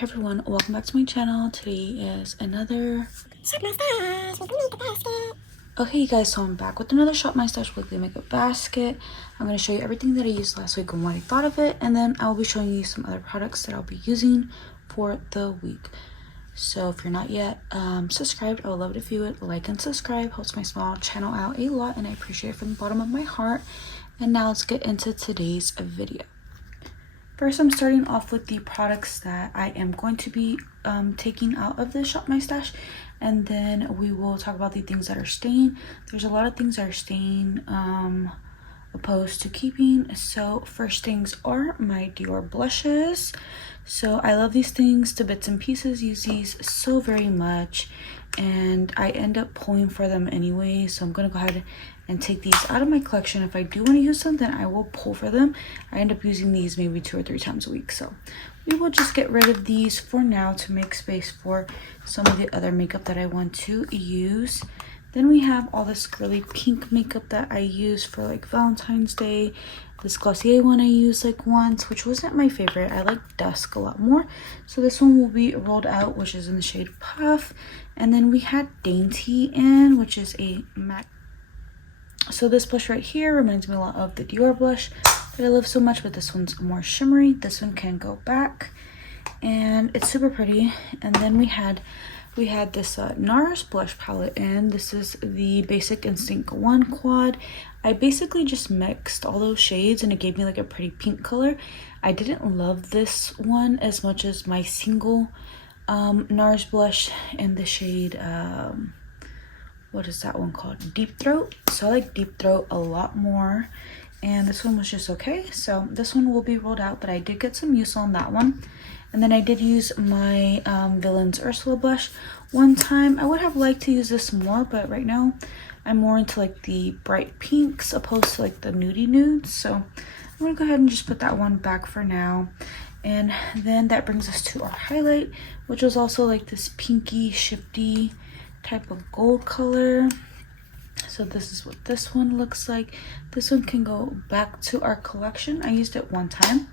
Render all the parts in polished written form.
Hey everyone, welcome back to my channel. Today is another okay you guys, so I'm back with another Shop My Stash weekly makeup basket. I'm going to show you everything that I used last week and what I thought of it, and then I'll be showing you some other products that I'll be using for the week. So if you're not yet subscribed, I would love it if you would like and subscribe. Helps my small channel out a lot and I appreciate it from the bottom of my heart. And now let's get into today's video. First, I'm starting off with the products that I am going to be taking out of the Shop My Stash, and then we will talk about the things that are staying. There's a lot of things that are staying opposed to keeping. So first things are my Dior blushes. So I love these things to bits and pieces, use these so very much, and I end up pulling for them anyway. So I'm gonna go ahead and take these out of my collection. If I do want to use them, then I will pull for them. I end up using these maybe 2 or 3 times a week. So we will just get rid of these for now to make space for some of the other makeup that I want to use. Then we have all this girly pink makeup that I use for like Valentine's Day. This Glossier one I used like once, which wasn't my favorite. I like Dusk a lot more. So this one will be rolled out, which is in the shade Puff. And then we had Dainty in, which is a matte. So this blush right here reminds me a lot of the Dior blush that I love so much, but this one's more shimmery. This one can go back and it's super pretty. And then we had this NARS blush palette, and this is the Basic Instinct 1 quad. I basically just mixed all those shades and it gave me like a pretty pink color. I didn't love this one as much as my single NARS blush in the shade what is that one called, Deep Throat. So I like Deep Throat a lot more, and this one was just okay. So this one will be rolled out, but I did get some use on that one. And then I did use my Villains Ursula blush one time. I would have liked to use this more, but right now I'm more into like the bright pinks opposed to like the nudie nudes. So I'm gonna go ahead and just put that one back for now. And then that brings us to our highlight, which was also like this pinky shifty type of gold color. So this is what this one looks like. This one can go back to our collection. I used it one time.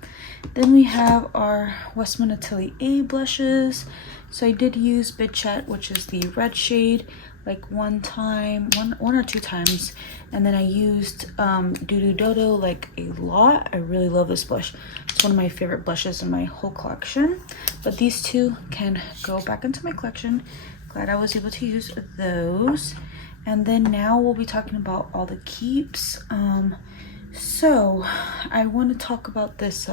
Then we have our Westman Atelier A blushes. So I did use Bitchet, which is the red shade, like one or two times. And then I used Doo Dodo like a lot. I really love this blush. It's one of my favorite blushes in my whole collection. But these two can go back into my collection. Glad I was able to use those. And then now we'll be talking about all the keeps. So I want to talk about this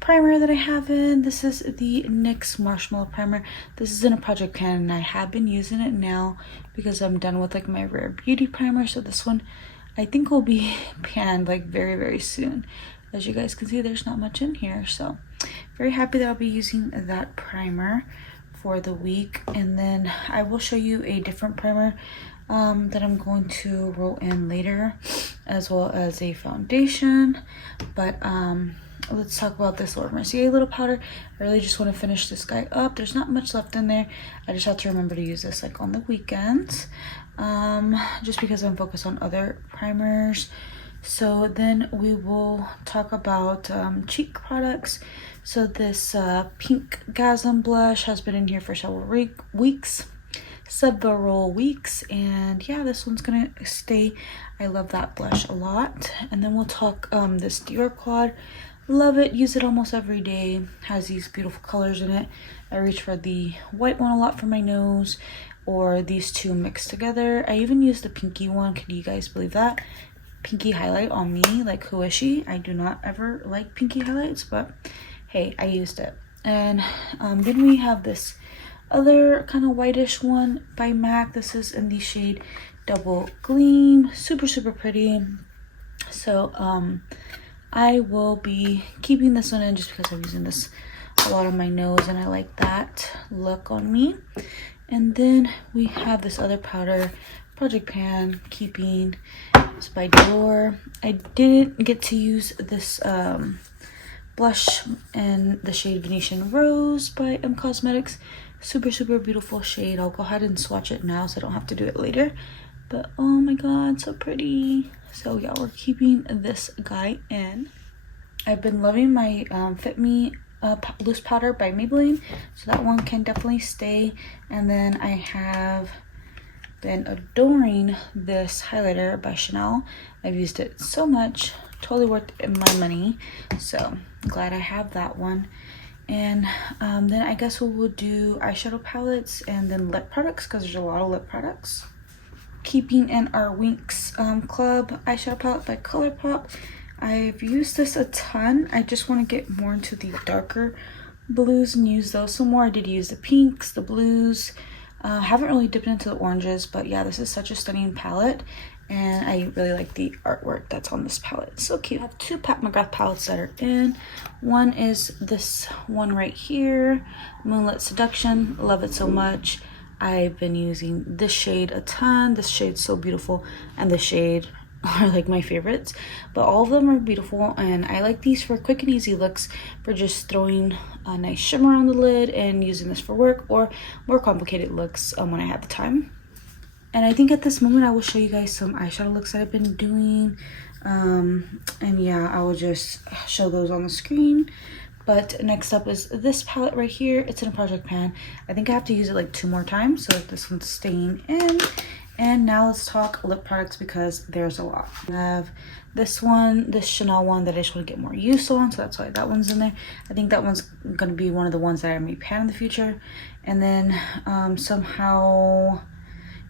primer that I have in. This is the NYX Marshmallow Primer. This is in a project pan, and I have been using it now because I'm done with like my Rare Beauty primer. So this one I think will be panned like very soon. As you guys can see, there's not much in here. So very happy that I'll be using that primer for the week. And then I will show you a different primer that I'm going to roll in later, as well as a foundation. But let's talk about this Laura Mercier little powder. I really just want to finish this guy up. There's not much left in there. I just have to remember to use this like on the weekends, just because I'm focused on other primers. So then we will talk about cheek products. So this pink Gasm blush has been in here for several weeks, and yeah, this one's gonna stay. I love that blush a lot. And then we'll talk this Dior quad. Love it, use it almost every day. Has these beautiful colors in it. I reach for the white one a lot for my nose, or these two mixed together. I even used the pinky one. Can you guys believe that? Pinky highlight on me. Like, who is she? I do not ever like pinky highlights, but hey, I used it. And then we have this other kind of whitish one by MAC. This is in the shade Double Gleam. Super pretty. So I will be keeping this one in just because I'm using this a lot on my nose and I like that look on me. And then we have this other powder, Project Pan, keeping. It's by Dior. I didn't get to use this blush in the shade Venetian Rose by Cosmetics. Super beautiful shade. I'll go ahead and swatch it now so I don't have to do it later. But oh my god, so pretty. So yeah, we're keeping this guy in. I've been loving my Fit Me loose powder by Maybelline, so that one can definitely stay. And then I have been adoring this highlighter by Chanel. I've used it so much, totally worth my money, so I'm glad I have that one. And then I guess we will do eyeshadow palettes and then lip products, because there's a lot of lip products. Keeping in our Winx Club eyeshadow palette by ColourPop. I've used this a ton. I just want to get more into the darker blues and use those some more. I did use the pinks, the blues. Haven't really dipped into the oranges, but yeah, this is such a stunning palette, and I really like the artwork that's on this palette. It's so cute. I have two Pat McGrath palettes that are in. One is this one right here, Moonlit Seduction. Love it so much. I've been using this shade a ton. This shade's so beautiful, and this shade are like my favorites, but all of them are beautiful, and I like these for quick and easy looks, for just throwing a nice shimmer on the lid and using this for work, or more complicated looks when I have the time. And I think at this moment I will show you guys some eyeshadow looks that I've been doing, and yeah, I will just show those on the screen. But next up is this palette right here. It's in a project pan. I think I have to use it like 2 more times, so this one's staying in. And now let's talk lip products, because there's a lot. I have this one, this Chanel one that I just want to get more use on, so that's why that one's in there. I think that one's going to be one of the ones that I may pan in the future. And then somehow,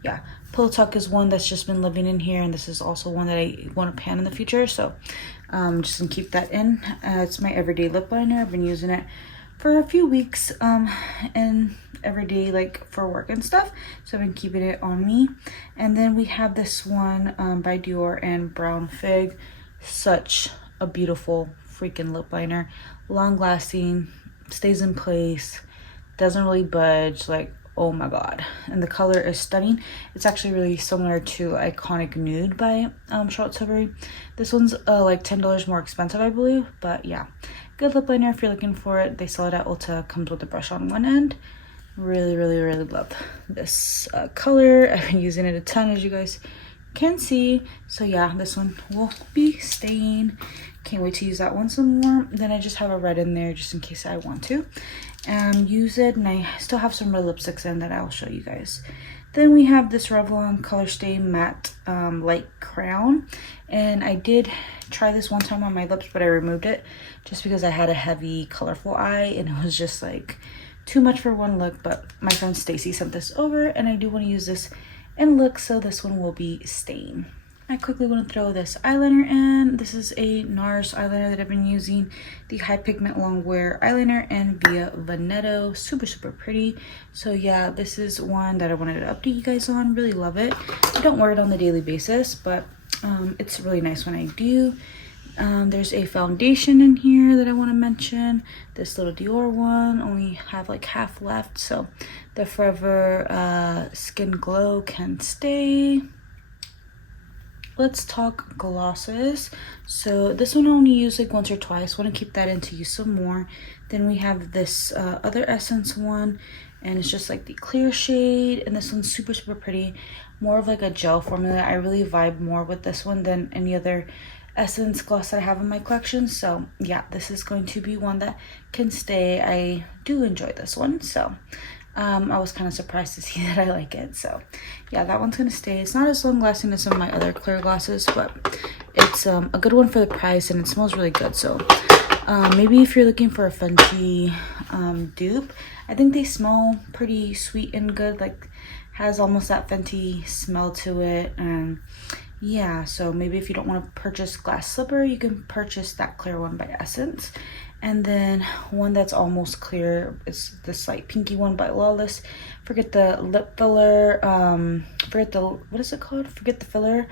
yeah, Pillow Talk is one that's just been living in here, and this is also one that I want to pan in the future, so just gonna keep that in. It's my everyday lip liner. I've been using it for a few weeks and every day, like for work and stuff, so I've been keeping it on me. And then we have this one by Dior and Brown Fig. Such a beautiful freaking lip liner, long lasting, stays in place, doesn't really budge, like oh my god. And the color is stunning. It's actually really similar to Iconic Nude by Charlotte Tilbury. This one's like $10 more expensive, I believe, but yeah, good lip liner if you're looking for it. They sell it at Ulta. Comes with a brush on one end. Really love this color. I've been using it a ton, as you guys can see. So yeah, this one will be staying. Can't wait to use that one some more. Then I just have a red in there just in case I want to use it, and I still have some red lipsticks in that I'll show you guys. Then we have this Revlon Color Stay Matte Light Crown, and I did try this one time on my lips, but I removed it just because I had a heavy colorful eye and it was just like too much for one look. But my friend Stacy sent this over, and I do want to use this in look, so this one will be staying. I quickly want to throw this eyeliner in. This is a NARS eyeliner that I've been using, the High Pigment Long Wear eyeliner in Via Veneto. Super pretty. So yeah, this is one that I wanted to update you guys on. Really love it. I don't wear it on a daily basis, but it's really nice when I do. There's a foundation in here that I want to mention. This little Dior one, only have like half left, so the Forever Skin Glow can stay. Let's talk glosses. So this one I only use like once or twice. Want to keep that in to use some more. Then we have this other Essence one, and it's just like the clear shade, and this one's super pretty. More of like a gel formula. I really vibe more with this one than any other Essence gloss that I have in my collection. So yeah, this is going to be one that can stay. I do enjoy this one, so I was kind of surprised to see that I like it. So yeah, that one's gonna stay. It's not as long lasting as some of my other clear glosses, but it's a good one for the price, and it smells really good. So maybe if you're looking for a Fenty dupe, I think they smell pretty sweet and good, like has almost that Fenty smell to it. And yeah, so maybe if you don't want to purchase Glass Slipper, you can purchase that clear one by Essence. And then one that's almost clear is this like pinky one by Lawless. Forget the lip filler, forget the, what is it called? Forget the filler,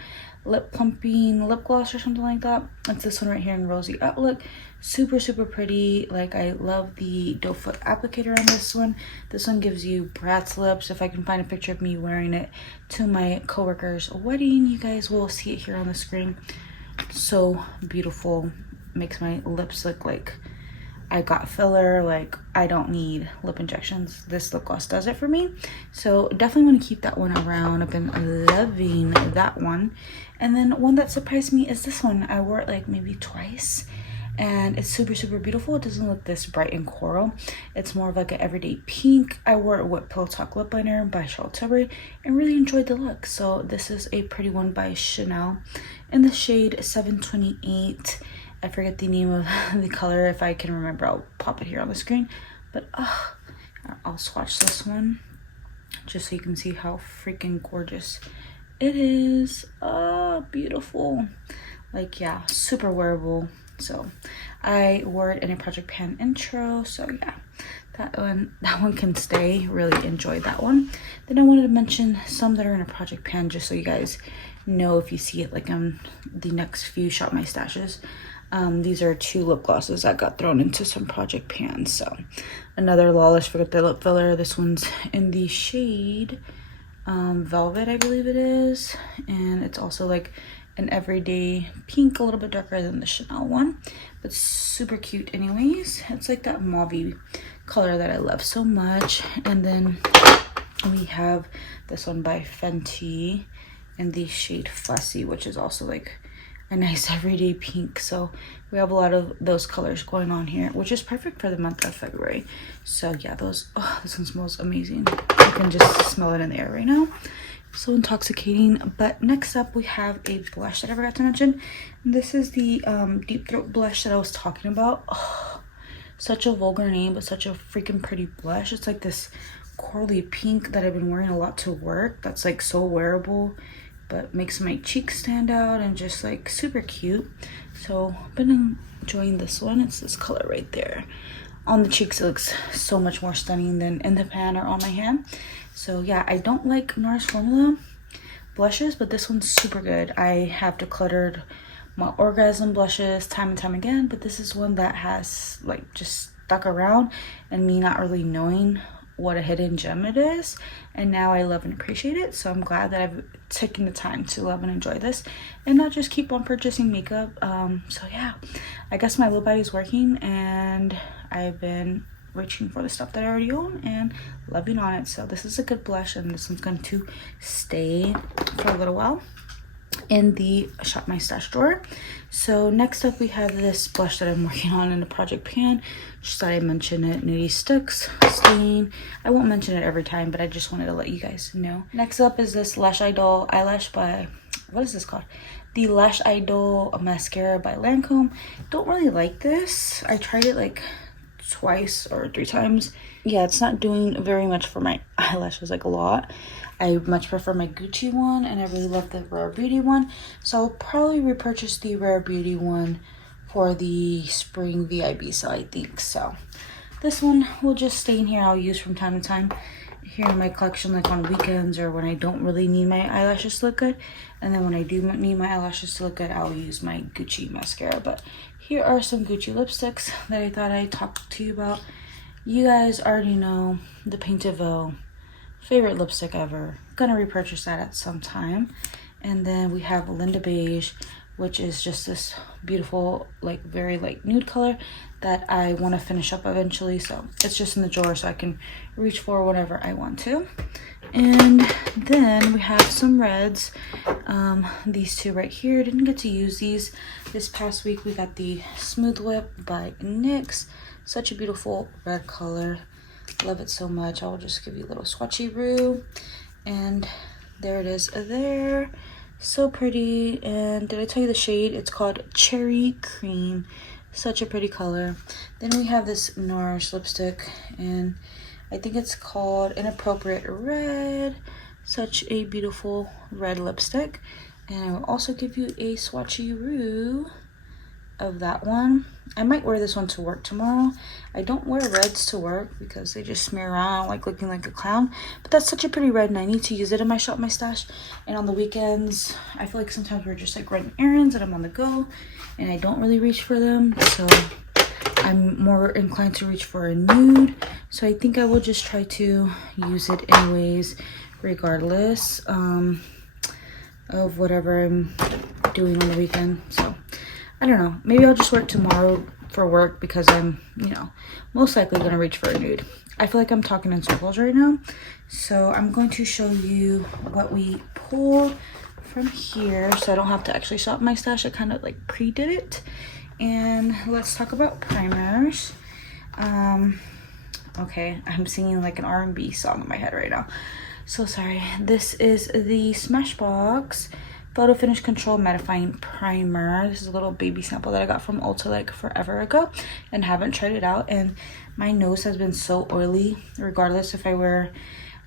lip plumping lip gloss or something like that. It's this one right here in Rosy Outlook. Super pretty. Like, I love the doe foot applicator on this one. This one gives you Bratz lips. If I can find a picture of me wearing it to my coworker's wedding, you guys will see it here on the screen. So beautiful. Makes my lips look like I got filler, like I don't need lip injections. This lip gloss does it for me. So definitely want to keep that one around. I've been loving that one. And then one that surprised me is this one. I wore it like maybe twice, and it's super beautiful. It doesn't look this bright and coral. It's more of like an everyday pink. I wore it with Pillow Talk lip liner by Charlotte Tilbury and really enjoyed the look. So this is a pretty one by Chanel in the shade 728. I forget the name of the color. If I can remember, I'll pop it here on the screen. But I'll swatch this one just so you can see how freaking gorgeous it is. Oh, beautiful. Like, yeah, super wearable. So I wore it in a Project Pan intro. So yeah, that one can stay. Really enjoyed that one. Then I wanted to mention some that are in a Project Pan just so you guys know if you see it like on the next few Shop My Stashes. These are 2 lip glosses that got thrown into some Project Pans. So another Lawless Forget the Lip Filler. This one's in the shade Velvet, I believe it is. And it's also like an everyday pink, a little bit darker than the Chanel one, but super cute anyways. It's like that mauve color that I love so much. And then we have this one by Fenty in the shade Fussy, which is also like a nice everyday pink. So we have a lot of those colors going on here, which is perfect for the month of February. So yeah, those, oh, this one smells amazing. You can just smell it in the air right now. So intoxicating. But next up we have a blush that I forgot to mention. This is the Deep Throat blush that I was talking about. Oh, such a vulgar name, but such a freaking pretty blush. It's like this corally pink that I've been wearing a lot to work. That's like so wearable, but makes my cheeks stand out and just like super cute. So I've been enjoying this one. It's this color right there. On the cheeks it looks so much more stunning than in the pan or on my hand. So yeah, I don't like NARS formula blushes, but this one's super good. I have decluttered my Orgasm blushes time and time again, but this is one that has like just stuck around and me not really knowing what a hidden gem it is, and now I love and appreciate it. So I'm glad that I've taken the time to love and enjoy this and not just keep on purchasing makeup. So yeah, I guess my lip bite is working and I've been reaching for the stuff that I already own and loving on it. So this is a good blush, and this one's going to stay for a little while in the Shop My Stash drawer. So next up we have this blush that I'm working on in the Project Pan. Just thought I'd mention it. Nudie Sticks Stain. I won't mention it every time, but I just wanted to let you guys know. Next up is this Lash Idol eyelash by, what is this called? The Lash Idol mascara by Lancome. Don't really like this. I tried it like twice or 3 times. Yeah, it's not doing very much for my eyelashes, like a lot. I much prefer my Gucci one, and I really love the Rare Beauty one. So I'll probably repurchase the Rare Beauty one for the spring VIB, so I think so. This one will just stay in here. I'll use from time to time here in my collection, like on weekends or when I don't really need my eyelashes to look good. And then when I do need my eyelashes to look good, I'll use my Gucci mascara. But here are some Gucci lipsticks that I thought I'd talk to you about. You guys already know the Painted Veil, favorite lipstick ever. Gonna repurchase that at some time. And then we have Linda Beige, which is just this beautiful, like very light nude color that I want to finish up eventually. So it's just in the drawer so I can reach for whenever I want to. And then we have some reds. These 2 right here. Didn't get to use these this past week. We got the Smooth Whip by NYX. Such a beautiful red color. Love it so much. I'll just give you a little swatchy-roo. And there it is there. So pretty. And did I tell you the shade? It's called Cherry Cream. Such a pretty color. Then we have this NARS lipstick, and I think it's called Inappropriate Red. Such a beautiful red lipstick. And I will also give you a swatchy-roo of that one. I might wear this one to work tomorrow. I don't wear reds to work because they just smear around like looking like a clown, but that's such a pretty red and I need to use it in my Shop My Stash. And on the weekends, I feel like sometimes we're just like running errands and I'm on the go and I don't really reach for them, so I'm more inclined to reach for a nude. So I think I will just try to use it anyways, regardless of whatever I'm doing on the weekend. So I don't know, maybe I'll just wear it tomorrow for work because I'm, you know, most likely gonna reach for a nude. I feel like I'm talking in circles right now, so I'm going to show you what we pulled from here so I don't have to actually shop my stash. I kind of like pre-did it. And let's talk about primers. Okay, I'm singing like an R&B song in my head right now. So sorry. This is the Smashbox Photo Finish Control Mattifying Primer. This is a little baby sample that I got from Ulta like forever ago and haven't tried it out. And my nose has been so oily, regardless if I wear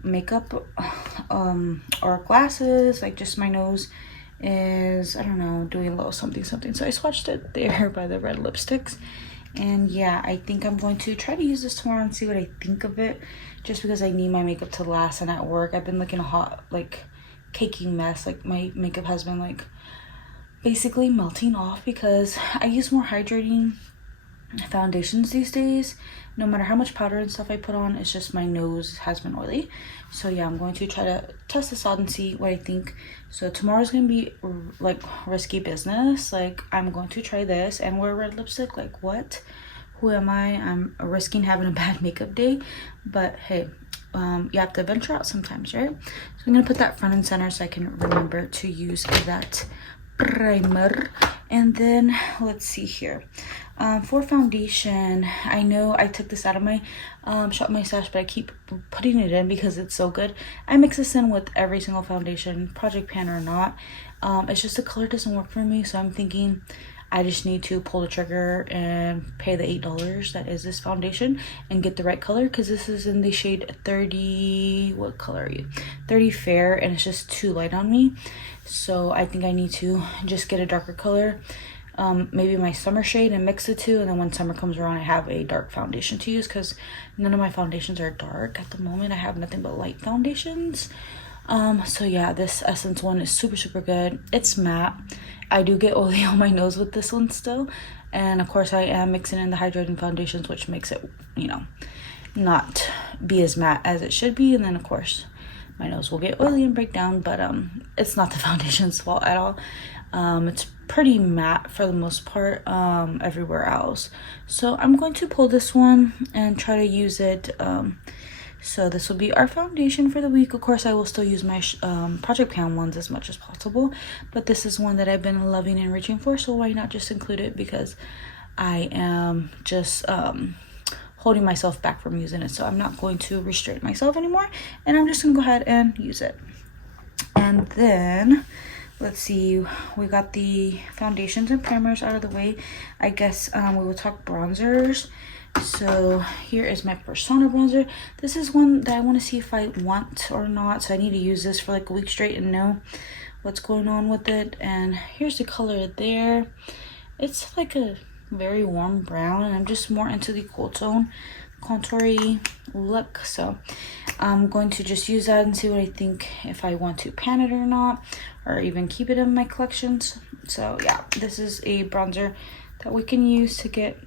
makeup or glasses. Like, just my nose is, I don't know, doing a little something. So I swatched it there by the red lipsticks. And yeah, I think I'm going to try to use this tomorrow and see what I think of it, just because I need my makeup to last. And at work, I've been looking a hot, like, caking mess. Like, my makeup has been like basically melting off because I use more hydrating foundations these days. No matter how much powder and stuff I put on, it's just my nose has been oily. So yeah, I'm going to try to test this out and see what I think. So tomorrow's gonna be like risky business. Like, I'm going to try this and wear red lipstick. Like, what? Who am I? I'm risking having a bad makeup day. But hey, you have to venture out sometimes, right? So I'm gonna put that front and center so I can remember to use that primer. And then let's see here, for foundation, I know I took this out of my Shop My Stash, but I keep putting it in because it's so good. I mix this in with every single foundation, project pan or not. It's just the color doesn't work for me, so I'm thinking I just need to pull the trigger and pay the $8 that is this foundation and get the right color, because this is in the shade 30, what color are you? 30 Fair, and it's just too light on me. So I think I need to just get a darker color, maybe my summer shade, and mix the two, and then when summer comes around I have a dark foundation to use, because none of my foundations are dark at the moment. I have nothing but light foundations. So yeah, this Essence one is super good. It's matte. I do get oily on my nose with this one still, and of course I am mixing in the hydrating foundations, which makes it, you know, not be as matte as it should be. And then of course my nose will get oily and break down, but it's not the foundation's fault at all. It's pretty matte for the most part everywhere else. So I'm going to pull this one and try to use it. So this will be our foundation for the week. Of course, I will still use my project pan ones as much as possible, but this is one that I've been loving and reaching for, so why not just include it, because I am just holding myself back from using it. So I'm not going to restrain myself anymore, and I'm just gonna go ahead and use it. And then let's see, we got the foundations and primers out of the way. I guess we will talk bronzers. So here is my Persona bronzer. This is one that I want to see if I want or not, so I need to use this for like a week straight and know what's going on with it. And here's the color there. It's like a very warm brown, and I'm just more into the cool tone contoury look, so I'm going to just use that and see what I think, if I want to pan it or not, or even keep it in my collections. So yeah, this is a bronzer that we can use to get,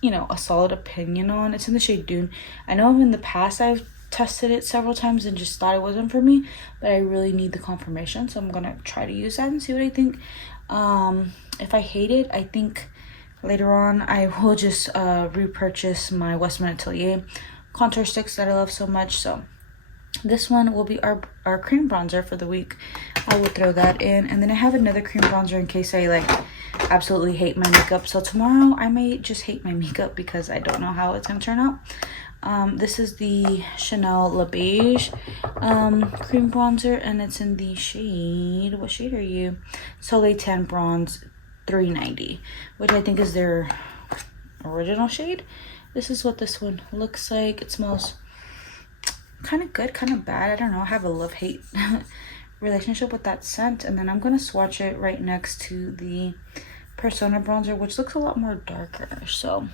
you know, a solid opinion on. It's in the shade Dune. I know in the past I've tested it several times and just thought it wasn't for me, but I really need the confirmation, so I'm gonna try to use that and see what I think. If I hate it, I think later on I will just repurchase my Westman Atelier contour sticks that I love so much. So this one will be our cream bronzer for the week. I will throw that in, and then I have another cream bronzer in case I like absolutely hate my makeup. So tomorrow I may just hate my makeup because I don't know how it's gonna turn out. This is the Chanel Le Beige cream bronzer, and it's in the shade, what shade are you? Soleil Tan Bronze 390, which I think is their original shade. This is what this one looks like. It smells kind of good, kind of bad. I don't know. I have a love-hate relationship with that scent. And then I'm going to swatch it right next to the Persona bronzer, which looks a lot more darker. So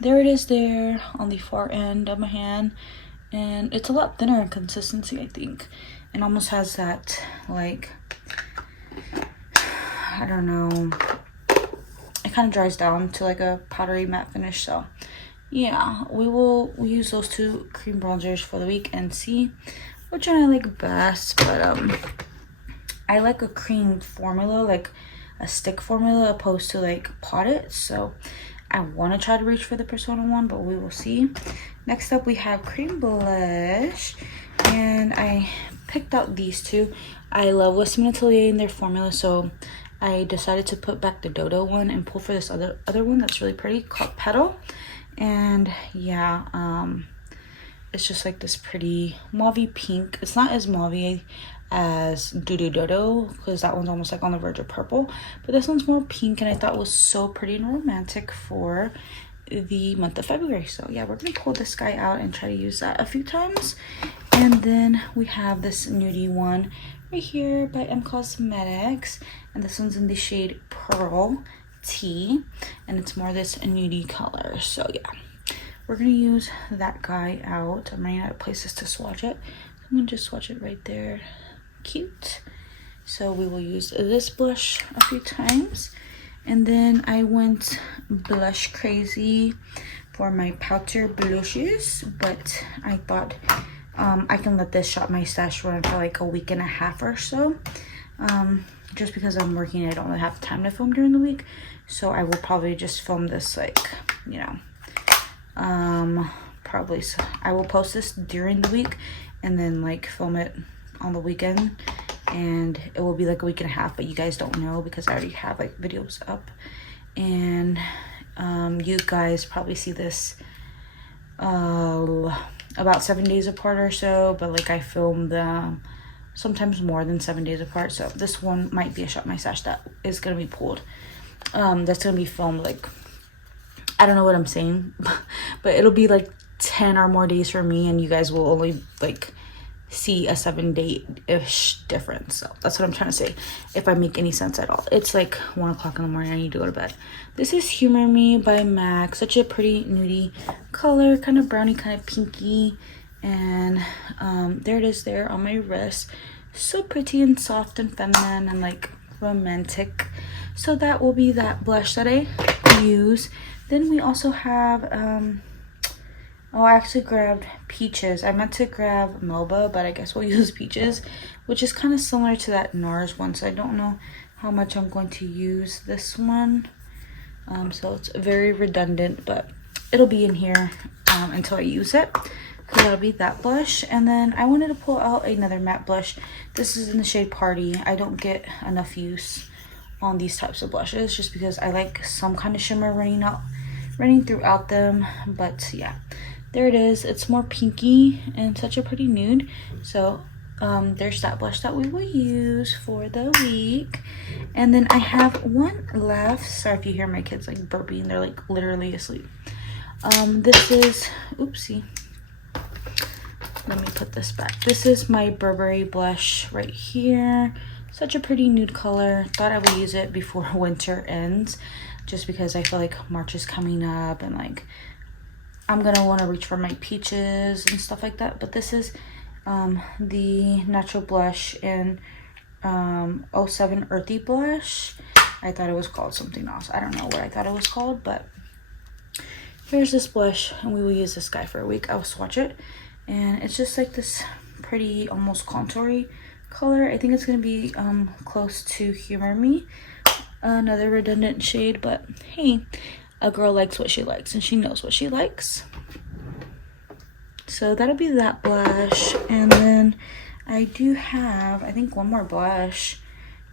there it is there on the far end of my hand. And it's a lot thinner in consistency, I think. And almost has that, like, I don't know, it kind of dries down to like a powdery matte finish. So yeah, we'll use those two cream bronzers for the week and see which one I like best. But I like a cream formula, like a stick formula, opposed to like potted. So I want to try to reach for the Persona one, but we will see. Next up we have cream blush, and I picked out these two. I love Westman Atelier in their formula, so I decided to put back the Dodo one and pull for this other one that's really pretty called Petal. And yeah, it's just like this pretty mauve pink. It's not as mauve as Dodo because that one's almost like on the verge of purple, but this one's more pink, and I thought it was so pretty and romantic for the month of February. So yeah, we're gonna pull this guy out and try to use that a few times. And then we have this nudie one right here by M Cosmetics, and this one's in the shade Pearl Tea, and it's more this nudie color. So yeah, we're gonna use that guy out. I'm running out of places to swatch it, so I'm gonna just swatch it right there. Cute. So we will use this blush a few times, and then I went blush crazy for my powder blushes, but I thought I can let this Shop My Stash run for like a week and a half or so, just because I'm working. I don't really have time to film during the week, so I will probably just film this like, you know, probably I will post this during the week and then like film it on the weekend, and it will be like a week and a half, but you guys don't know because I already have like videos up. And you guys probably see this about 7 days apart or so, but like I filmed them sometimes more than 7 days apart. So this one might be a Shop My Stash that is gonna be pulled, that's gonna be filmed like, I don't know what I'm saying, but it'll be like 10 or more days for me, and you guys will only like see a 7 day-ish difference. So that's what I'm trying to say, if I make any sense at all. It's like 1 o'clock in the morning. I need to go to bed. This is Humor Me by MAC. Such a pretty nudie color, kind of brownie, kind of pinky. And there it is there on my wrist. So pretty and soft and feminine and like romantic. So that will be that blush that I use. Then we also have oh, I actually grabbed Peaches. I meant to grab Melba, but I guess we'll use Peaches, which is kind of similar to that NARS one. So I don't know how much I'm going to use this one. So it's very redundant, but it'll be in here until I use it. So that'll be that blush. And then I wanted to pull out another matte blush. This is in the shade Party. I don't get enough use on these types of blushes just because I like some kind of shimmer running throughout them. But yeah, there it is. It's more pinky and such a pretty nude. So there's that blush that we will use for the week. And then I have one left. Sorry if you hear my kids like burping, they're like literally asleep. This is, oopsie, let me put this back. This is my Burberry blush right here. Such a pretty nude color. Thought I would use it before winter ends, just because I feel like March is coming up and like I'm gonna want to reach for my peaches and stuff like that. But this is the natural blush in 07 Earthy blush. I thought it was called something else. I don't know what I thought it was called, but here's this blush, and we will use this guy for a week. I will swatch it, and it's just like this pretty almost contoury color. I think it's gonna be close to Humor Me, another redundant shade, but hey, a girl likes what she likes and she knows what she likes. So that'll be that blush. And then I do have, I think, one more blush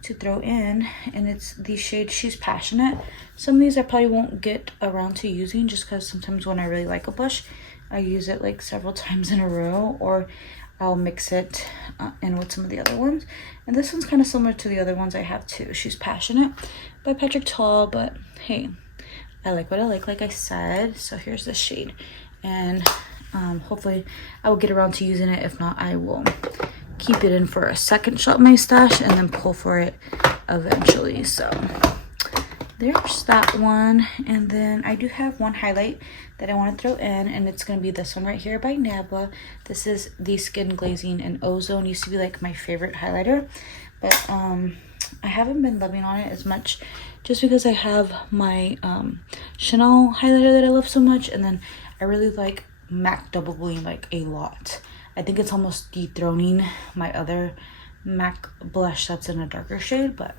to throw in, and it's the shade She's Passionate. Some of these I probably won't get around to using just because sometimes when I really like a blush, I use it like several times in a row, or I'll mix it in with some of the other ones. And this one's kind of similar to the other ones I have too. She's Passionate by Patrick Tall, but hey, I like what I like I said. So here's the shade, and hopefully I will get around to using it. If not, I will keep it in for a second Shop My Stash and then pull for it eventually. So there's that one. And then I do have one highlight that I want to throw in, and it's going to be this one right here by Nabla. This is the Skin Glazing in Ozone. Used to be like my favorite highlighter, but I haven't been loving on it as much just because I have my Chanel highlighter that I love so much, and then I really like MAC Double Gleam like a lot. I think it's almost dethroning my other MAC blush that's in a darker shade, but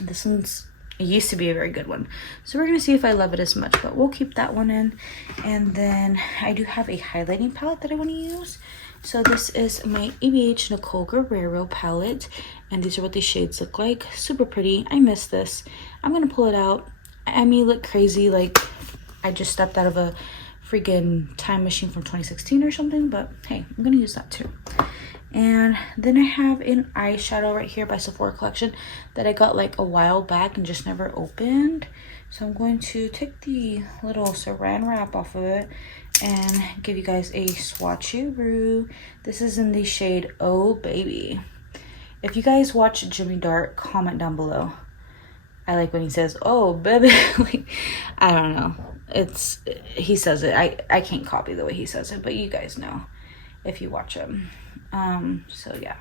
this one's It used to be a very good one. So we're going to see if I love it as much, but we'll keep that one in. And then I do have a highlighting palette that I want to use. So this is my ABH Nicole Guerrero palette. And these are what these shades look like. Super pretty. I miss this. I'm going to pull it out. I may look crazy like I just stepped out of a freaking time machine from 2016 or something. But hey, I'm going to use that too. And then I have an eyeshadow right here by Sephora Collection that I got like a while back and just never opened. So I'm going to take the little saran wrap off of it and give you guys a swatcheroo. This is in the shade Oh Baby. If you guys watch Jimmy Dart, comment down below. I like when he says, oh baby. Like, I don't know. He says it. I can't copy the way he says it, but you guys know if you watch him. So yeah,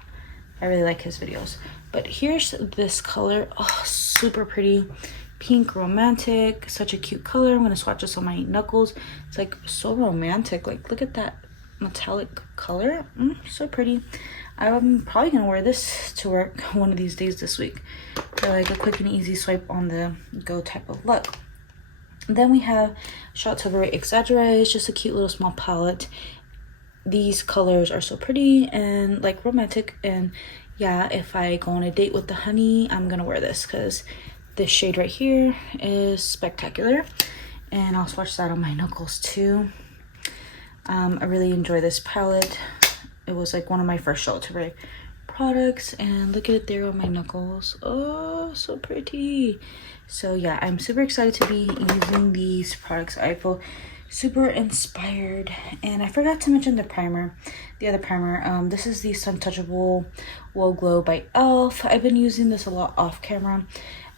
I really like his videos. But here's this color. Oh, super pretty. Pink romantic. Such a cute color. I'm gonna swatch this on my knuckles. It's like so romantic. Like, look at that metallic color. So pretty. I'm probably gonna wear this to work one of these days this week for like a quick and easy swipe on the go type of look. Then we have Shot to Very Exaggerate. It's just a cute little small palette. These colors are so pretty and like romantic, and yeah, if I go on a date with the honey, I'm gonna wear this because this shade right here is spectacular. And I'll swatch that on my knuckles too. I really enjoy this palette. It was like one of my first Shot to Very products, and look at it there on my knuckles. Oh, so pretty. So yeah, I'm super excited to be using these products. I feel super inspired. And I forgot to mention the primer, the other primer. This is the Suntouchable Woe Glow by e.l.f. I've been using this a lot off camera,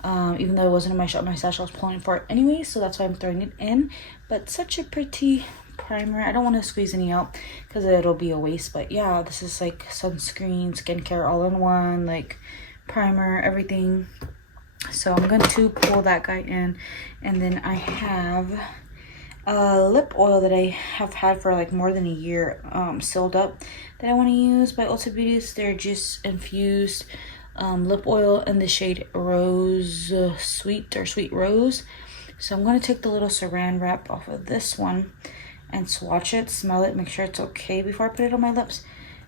even though it wasn't in my shop, my stash, I was pulling for it anyway, so that's why I'm throwing it in. But such a pretty primer. I don't want to squeeze any out because it'll be a waste, but yeah, this is like sunscreen, skincare all in one, like primer, everything. So I'm going to pull that guy in. And then I have lip oil that I have had for like more than a year, sealed up, that I want to use by Ulta Beauty's. They're just infused lip oil in the shade Rose Sweet or Sweet Rose. So I'm going to take the little saran wrap off of this one and swatch it, smell it, make sure it's okay before I put it on my lips,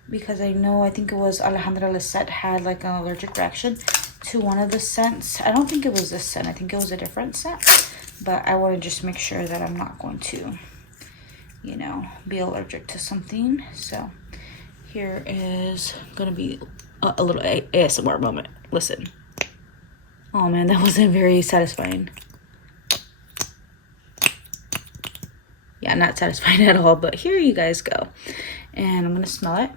because I think it was Alejandra Lisette had like an allergic reaction to one of the scents. I don't think it was this scent, I think it was a different scent. But I want to just make sure that I'm not going to, you know, be allergic to something. So here is going to be a little ASMR moment. Listen. Oh man, that wasn't very satisfying. Yeah, not satisfying at all. But here you guys go. And I'm going to smell it.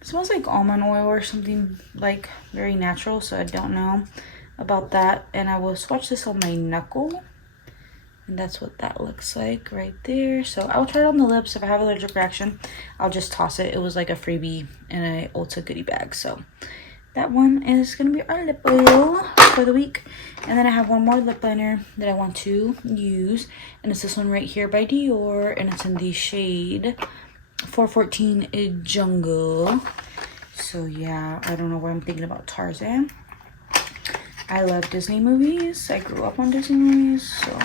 It smells like almond oil or something, like very natural. So I don't know about that. And I will swatch this on my knuckle, and that's what that looks like right there. So I'll try it on the lips. If I have allergic reaction, I'll just toss it. It was like a freebie in a Ulta goodie bag. So that one is gonna be our lip oil for the week. And then I have one more lip liner that I want to use, and it's this one right here by Dior, and it's in the shade 414 Jungle. So yeah, I don't know why I'm thinking about Tarzan. I love Disney movies. I grew up on Disney movies, so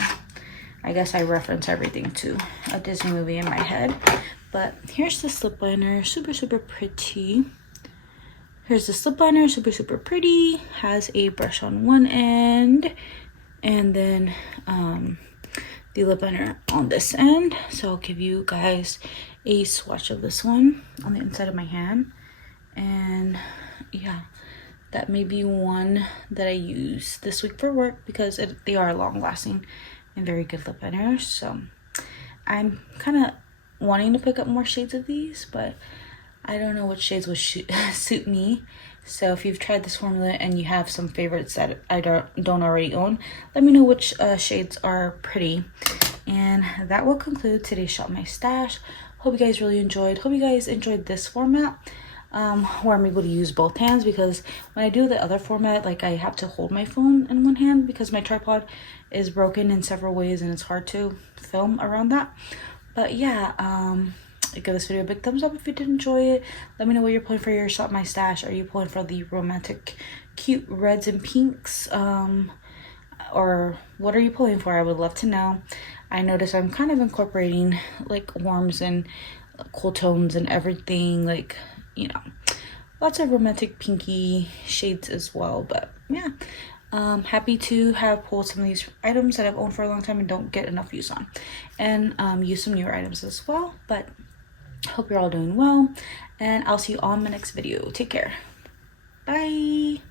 I guess I reference everything to a Disney movie in my head. But here's this lip liner, super, super pretty. Here's this lip liner, super, super pretty. Has a brush on one end, and then the lip liner on this end. So I'll give you guys a swatch of this one on the inside of my hand. And yeah, that may be one that I use this week for work, because they are long lasting and very good lip liners. So I'm kind of wanting to pick up more shades of these, but I don't know which shades would suit me. So if you've tried this formula and you have some favorites that I don't already own, let me know which shades are pretty. And that will conclude today's Shop My Stash. Hope you guys really enjoyed. Hope you guys enjoyed this format, where I'm able to use both hands, because when I do the other format, like, I have to hold my phone in one hand because my tripod is broken in several ways and it's hard to film around that. But yeah, give this video a big thumbs up if you did enjoy it. Let me know what you're pulling for your Shop My Stash. Are you pulling for the Romantic cute reds and pinks, or what are you pulling for? I would love to know. I notice I'm kind of incorporating like warms and cool tones and everything, like, you know, lots of romantic pinky shades as well. But yeah, happy to have pulled some of these items that I've owned for a long time and don't get enough use on, and use some newer items as well. But hope you're all doing well, and I'll see you on my next video. Take care. Bye.